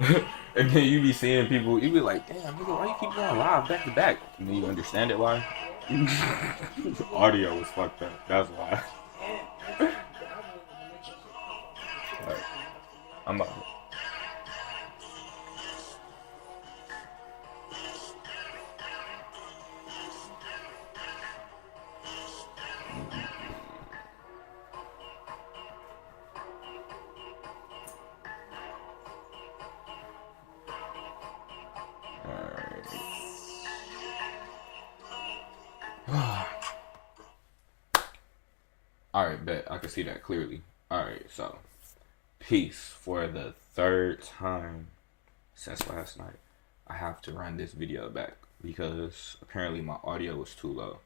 And then you be seeing people, you be like, damn, nigga, why you keep going live back to back? And then you understand it why. Audio was fucked up. That's why. Alright, I'm about to. Alright. Alright, bet. I can see that clearly. Alright, so. Peace. For the third time since last night, I have to run this video back because apparently my audio was too low.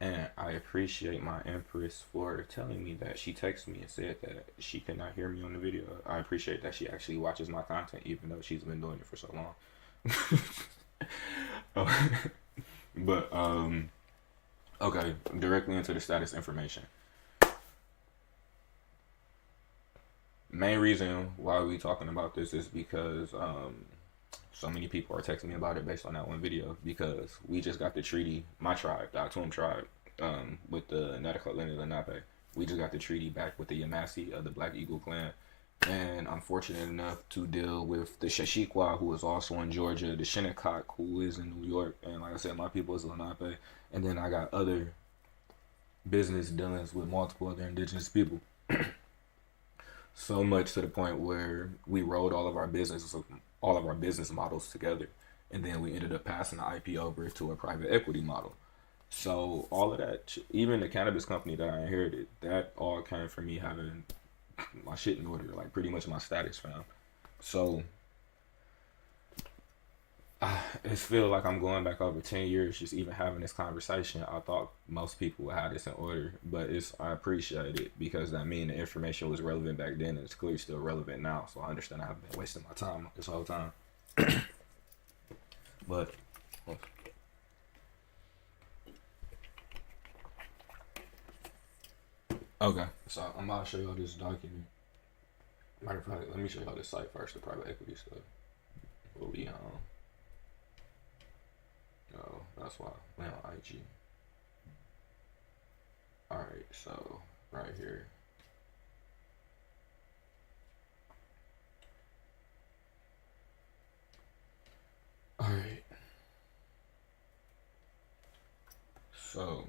And I appreciate my Empress for telling me that she texted me and said that she could not hear me on the video. I appreciate that she actually watches my content even though she's been doing it for so long. But okay, directly into the status information. Main reason why we talking about this is because so many people are texting me about it based on that one video because we just got the treaty, my tribe, the Atum tribe, with the Natakatlin and Lenape. We just got the treaty back with the Yamasi of the Black Eagle clan. And I'm fortunate enough to deal with the Shashiqua, who is also in Georgia, the Shinnecock, who is in New York, and like I said, my people is Lenape. And then I got other business dealings with multiple other indigenous people. So much to the point where we rolled all of our business models together, and then we ended up passing the IP over to a private equity model. So all of that, even the cannabis company that I inherited, that all came from me having my shit in order, like pretty much my status found. So it feels like I'm going back over 10 years just even having this conversation. I thought most people would have this in order, but I appreciate it because that means the information was relevant back then and it's clearly still relevant now. So I understand I have been wasting my time this whole time. But okay, so I'm about to show y'all this document. Matter of fact, let me show y'all this site first, the private equity stuff. What we oh, that's why we on IG. Alright, so right here. Alright. So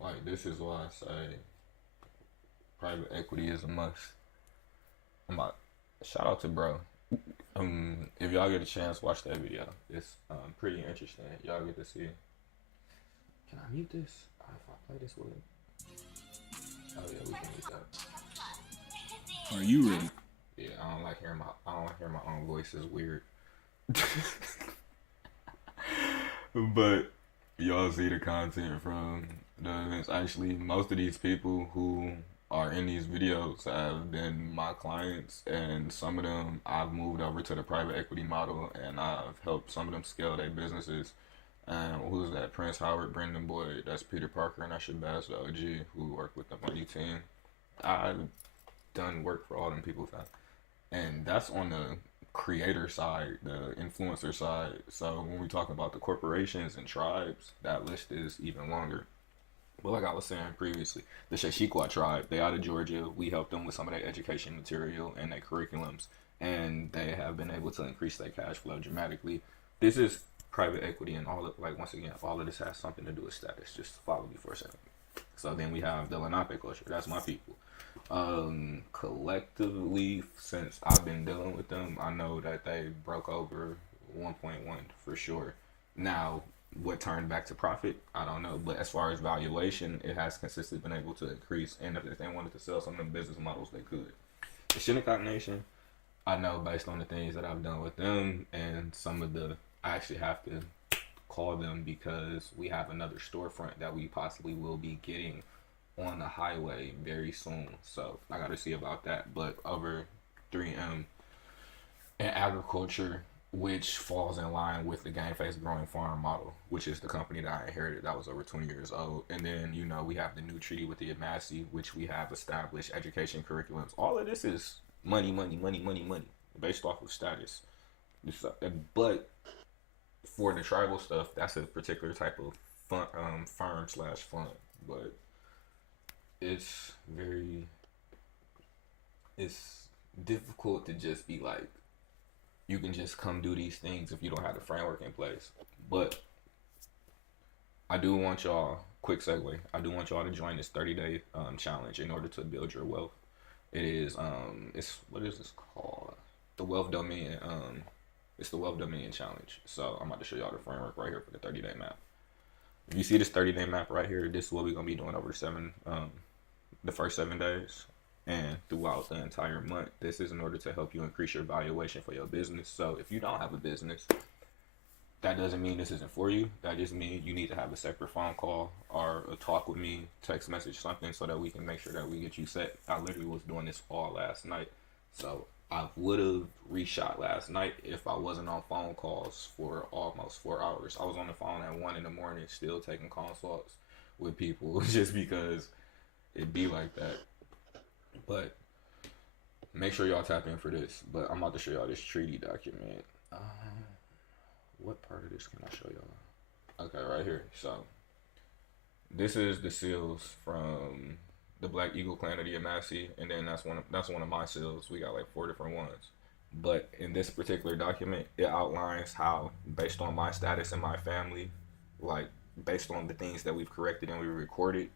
like this is why I say private equity is a must. I'm about shout out to bro. If y'all get a chance, watch that video. It's pretty interesting. Y'all get to see. Can I mute this? If I play this with it. Oh yeah, we can mute that. Are you ready? Yeah, I don't like hearing my own voice. Is weird. But y'all see the content from the events. Actually, most of these people who are in these videos have been my clients, and some of them I've moved over to the private equity model, and I've helped some of them scale their businesses. And who's that? Prince Howard, Brendan Boyd, that's Peter Parker, and that's Shabazz the OG, who worked with the Money team. I've done work for all them people, fam. And that's on the creator side, the influencer side. So when we talk about the corporations and tribes, that list is even longer. But like I was saying previously, the Shashiqua tribe, they out of Georgia. We helped them with some of their education material and their curriculums, and they have been able to increase their cash flow dramatically. This is private equity, and all of, like once again, all of this has something to do with status. Just follow me for a second. So then we have the Lenape culture. That's my people. Collectively, since I've been dealing with them, I know that they broke over 1.1 for sure. Now, what turned back to profit, I don't know. But as far as valuation, it has consistently been able to increase. And if they wanted to sell some of them business models, they could. The Shinnecock Nation, I know based on the things that I've done with them and some of the, I actually have to call them because we have another storefront that we possibly will be getting on the highway very soon. So I got to see about that. But over 3M and agriculture, which falls in line with the Game Face Growing Farm model, which is the company that I inherited that was over 20 years old. And then, we have the new treaty with the Massey, which we have established education curriculums. All of this is money, money, money, money, money, based off of status. But for the tribal stuff, that's a particular type of firm slash fund. But it's very, it's difficult to just be like, you can just come do these things if you don't have the framework in place. But I do want y'all, quick segue, I do want y'all to join this 30-day challenge in order to build your wealth. It is, what is this called? The Wealth Dominion, it's the Wealth Dominion Challenge. So I'm about to show y'all the framework right here for the 30-day map. If you see this 30-day map right here, this is what we're going to be doing over the first 7 days. And throughout the entire month, this is in order to help you increase your valuation for your business. So if you don't have a business, that doesn't mean this isn't for you. That just means you need to have a separate phone call or a talk with me, text message, something, so that we can make sure that we get you set. I literally was doing this all last night. So I would have reshot last night if I wasn't on phone calls for almost 4 hours. I was on the phone at 1 in the morning still taking consults with people just because it be like that. But make sure y'all tap in for this. But I'm about to show y'all this treaty document. What part of this can I show y'all? Okay, right here. So this is the seals from the Black Eagle Clan of the Massey, and then that's one of my seals. We got like 4 different ones. But in this particular document, it outlines how, based on my status and my family, like based on the things that we've corrected and we recorded,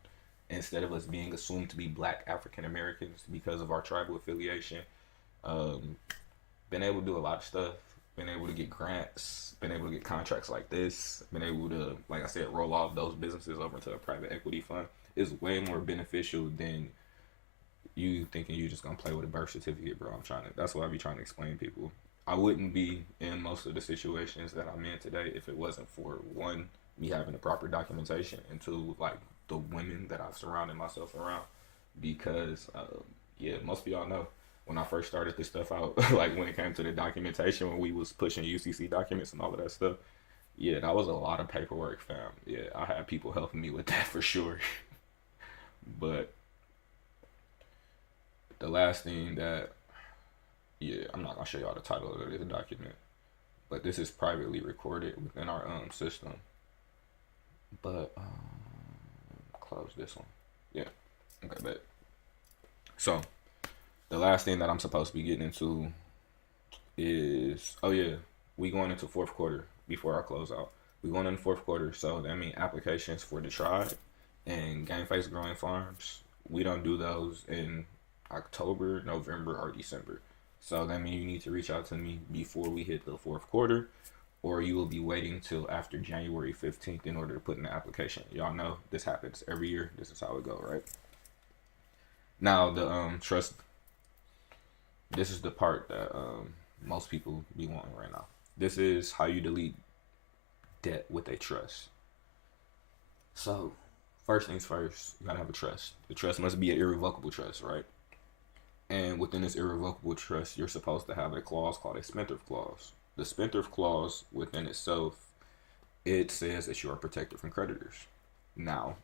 instead of us being assumed to be Black African Americans because of our tribal affiliation, been able to do a lot of stuff, been able to get grants, been able to get contracts like this, been able to, like I said, roll off those businesses over into a private equity fund is way more beneficial than you thinking you just gonna play with a birth certificate, bro. That's what I be trying to explain to people. I wouldn't be in most of the situations that I'm in today if it wasn't for, one, me having the proper documentation, and two, like, the women that I've surrounded myself around. Because most of y'all know when I first started this stuff out, like when it came to the documentation, when we was pushing UCC documents and all of that stuff, that was a lot of paperwork, fam. I had people helping me with that for sure. But the last thing that, I'm not gonna show y'all the title of this document, but this is privately recorded within our system. But close this one. Okay, bet. So the last thing that I'm supposed to be getting into is, we going into fourth quarter before our closeout. We going into fourth quarter, so that means applications for the tribe and Game Face Growing Farms. We don't do those in October, November, or December. So that means you need to reach out to me before we hit the fourth quarter, or you will be waiting till after January 15th in order to put in the application. Y'all know this happens every year. This is how it go, right? Now, the trust, this is the part that most people be wanting right now. This is how you delete debt with a trust. So, first things first, you gotta have a trust. The trust must be an irrevocable trust, right? And within this irrevocable trust, you're supposed to have a clause called a spendthrift clause. The spendthrift clause within itself, it says that you are protected from creditors. Now,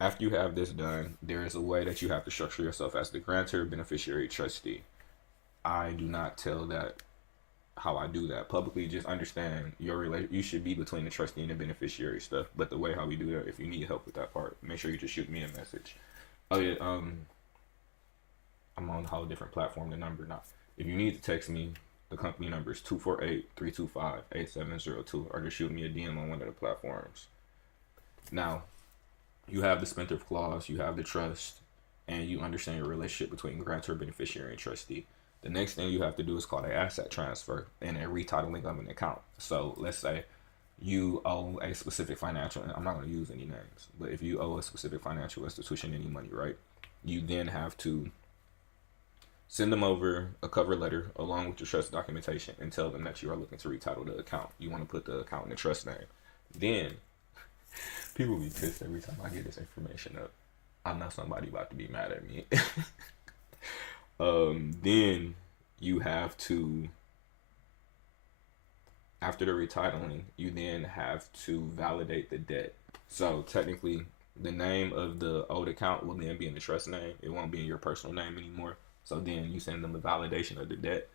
after you have this done, there is a way that you have to structure yourself as the grantor, beneficiary, trustee. I do not tell that how I do that publicly. Just understand you should be between the trustee and the beneficiary stuff. But the way how we do that, if you need help with that part, make sure you just shoot me a message. I'm on a whole different platform. The number now. If you need to text me, the company number is 248-325-8702, or just shoot me a DM on one of the platforms. Now, you have the spendthrift clause, you have the trust, and you understand your relationship between grantor, beneficiary, and trustee. The next thing you have to do is called an asset transfer and a retitling of an account. So let's say you owe a specific financial, I'm not going to use any names, but if you owe a specific financial institution any money, right, you then have to send them over a cover letter along with your trust documentation and tell them that you are looking to retitle the account. You want to put the account in the trust name. Then, people be pissed every time I get this information up. I know somebody about to be mad at me. Then you have to After the retitling, you then have to validate the debt. So technically, the name of the old account will then be in the trust name. It won't be in your personal name anymore. So then you send them the validation of the debt,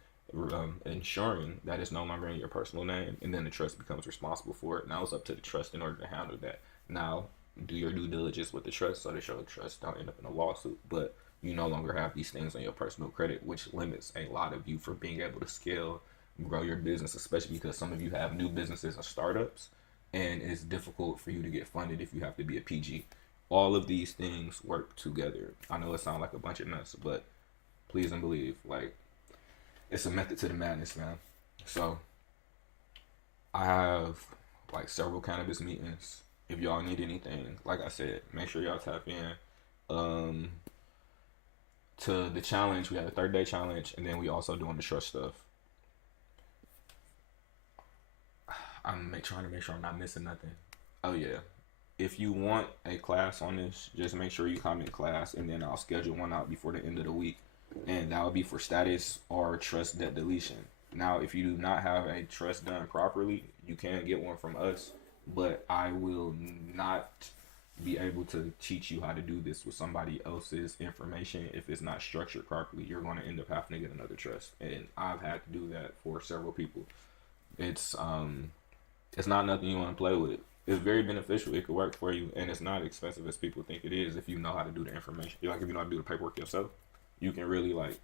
ensuring that it's no longer in your personal name, and then the trust becomes responsible for it. Now it's up to the trust in order to handle that. Now, do your due diligence with the trust so that your trust don't end up in a lawsuit. But you no longer have these things on your personal credit, which limits a lot of you from being able to scale, grow your business, especially because some of you have new businesses and startups, and it's difficult for you to get funded if you have to be a PG. All of these things work together. I know it sounds like a bunch of nuts, but please and believe, like, it's a method to the madness, man. So I have like several cannabis meetings. If y'all need anything, like I said, make sure y'all tap in. To the challenge, we had a 30-day challenge, and then we also doing the trust stuff. Trying to make sure I'm not missing nothing. Oh yeah, if you want a class on this, just make sure you comment class, and then I'll schedule one out before the end of the week, and that will be for status or trust debt deletion. Now, if you do not have a trust done properly, you can get one from us, but I will not be able to teach you how to do this with somebody else's information if it's not structured properly. You're going to end up having to get another trust, and I've had to do that for several people. It's not nothing you want to play with. It's very beneficial. It could work for you, and it's not expensive as people think it is if you know how to do the information. Like if you know how to do the paperwork yourself, you can really like